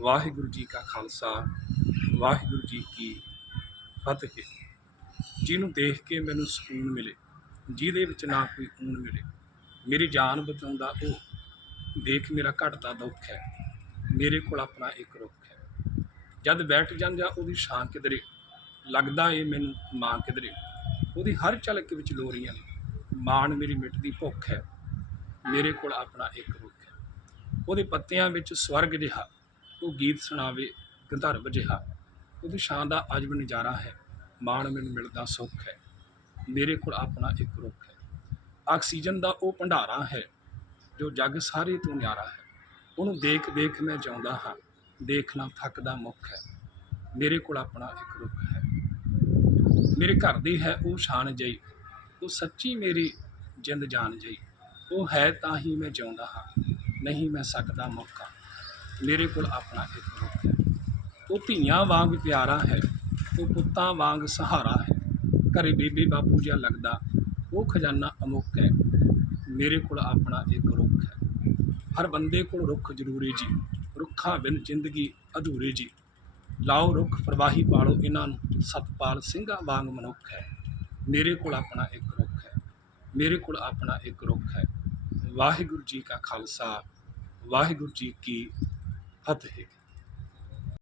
ਵਾਹਿਗੁਰੂ ਜੀ ਕਾ ਖਾਲਸਾ, ਵਾਹਿਗੁਰੂ ਜੀ ਕੀ ਫਤਿਹ। ਜਿਹਨੂੰ ਦੇਖ ਕੇ ਮੈਨੂੰ ਸਕੂਨ ਮਿਲੇ, ਜਿਹਦੇ ਵਿੱਚ ਨਾ ਕੋਈ ਖੂਨ ਮਿਲੇ, ਮੇਰੀ ਜਾਨ ਬਚਾਉਂਦਾ ਉਹ, ਦੇਖ ਮੇਰਾ ਘਟਦਾ ਦੁੱਖ ਹੈ, ਮੇਰੇ ਕੋਲ ਆਪਣਾ ਇੱਕ ਰੁੱਖ ਹੈ। ਜਦ ਬੈਠ ਜਾਂਦਾ, ਉਹਦੀ ਛਾਂ ਕਿਧਰੇ, ਲੱਗਦਾ ਏ ਮੈਨੂੰ ਮਾਂ ਕਿਧਰੇ, ਉਹਦੀ ਹਰ ਝਲਕ ਵਿੱਚ ਲੋਰੀਆਂ ਨੇ, ਮਾਣ ਮੇਰੀ ਮਿਟਦੀ ਭੁੱਖ ਹੈ, ਮੇਰੇ ਕੋਲ ਆਪਣਾ ਇੱਕ ਰੁੱਖ ਹੈ। ਉਹਦੇ ਪੱਤਿਆਂ ਵਿੱਚ ਸਵਰਗ ਜਿਹਾ ਉਹ ਗੀਤ ਸੁਣਾਵੇ ਗੰਧਰਵ ਜਿਹਾ। ਉਹਦੀ ਛਾਂ ਦਾ ਅਜਬ ਨਜ਼ਾਰਾ ਹੈ। ਮਾਣ ਮੈਨੂੰ ਮਿਲਦਾ ਸੁੱਖ ਹੈ। ਮੇਰੇ ਕੋਲ ਆਪਣਾ ਇੱਕ ਰੁੱਖ ਹੈ। ਆਕਸੀਜਨ ਦਾ ਉਹ ਭੰਡਾਰਾ ਹੈ, ਜੋ ਜੱਗ ਸਾਰੇ ਤੋਂ ਨਿਆਰਾ ਹੈ। ਉਹਨੂੰ ਦੇਖ ਦੇਖ ਮੈਂ ਜਿਉਂਦਾ ਹਾਂ। ਦੇਖਣਾ ਥੱਕਦਾ ਮੁੱਖ ਹੈ। ਮੇਰੇ ਕੋਲ ਆਪਣਾ ਇੱਕ ਰੁੱਖ ਹੈ। ਮੇਰੇ ਘਰ ਦੀ ਹੈ ਉਹ ਸ਼ਾਨ ਜਈ ਉਹ ਸੱਚੀ ਮੇਰੀ ਜਿੰਦ ਜਾਨ ਜਈ ਉਹ ਹੈ ਤਾਂ ਹੀ ਮੈਂ ਜਿਉਂਦਾ ਹਾਂ। ਨਹੀਂ ਮੈਂ ਸਕਦਾ ਮੌਕਾ। ਮੇਰੇ ਕੋਲ ਆਪਣਾ ਇੱਕ ਰੁੱਖ ਹੈ। ਉਹ ਧੀਆਂ ਵਾਂਗ ਪਿਆਰਾ ਹੈ, ਉਹ ਪੁੱਤਾਂ ਵਾਂਗ ਸਹਾਰਾ ਹੈ। ਘਰੇ ਬੀਬੀ ਬਾਪੂ ਜਿਹਾ ਲੱਗਦਾ, ਉਹ ਖਜ਼ਾਨਾ ਅਮੁੱਕ ਹੈ। ਮੇਰੇ ਕੋਲ ਆਪਣਾ ਇੱਕ ਰੁੱਖ ਹੈ। ਹਰ ਬੰਦੇ ਕੋਲ ਰੁੱਖ ਜ਼ਰੂਰੀ ਜੀ। ਰੁੱਖਾਂ ਬਿਨ ਜ਼ਿੰਦਗੀ ਅਧੂਰੀ ਜੀ। ਲਾਓ ਰੁੱਖ ਪ੍ਰਵਾਹੀ ਪਾਲੋ ਇਹਨਾਂ ਨੂੰ। ਸਤਪਾਲ ਸਿੰਘਾਂ ਵਾਂਗ ਮਨੁੱਖ ਹੈ। ਮੇਰੇ ਕੋਲ ਆਪਣਾ ਇੱਕ ਰੁੱਖ ਹੈ। ਮੇਰੇ ਕੋਲ ਆਪਣਾ ਇੱਕ ਰੁੱਖ ਹੈ। ਵਾਹਿਗੁਰੂ ਜੀ ਕਾ ਖਾਲਸਾ। ਵਾਹਿਗੁਰੂ ਜੀ ਕੀ ਫਤਿਹ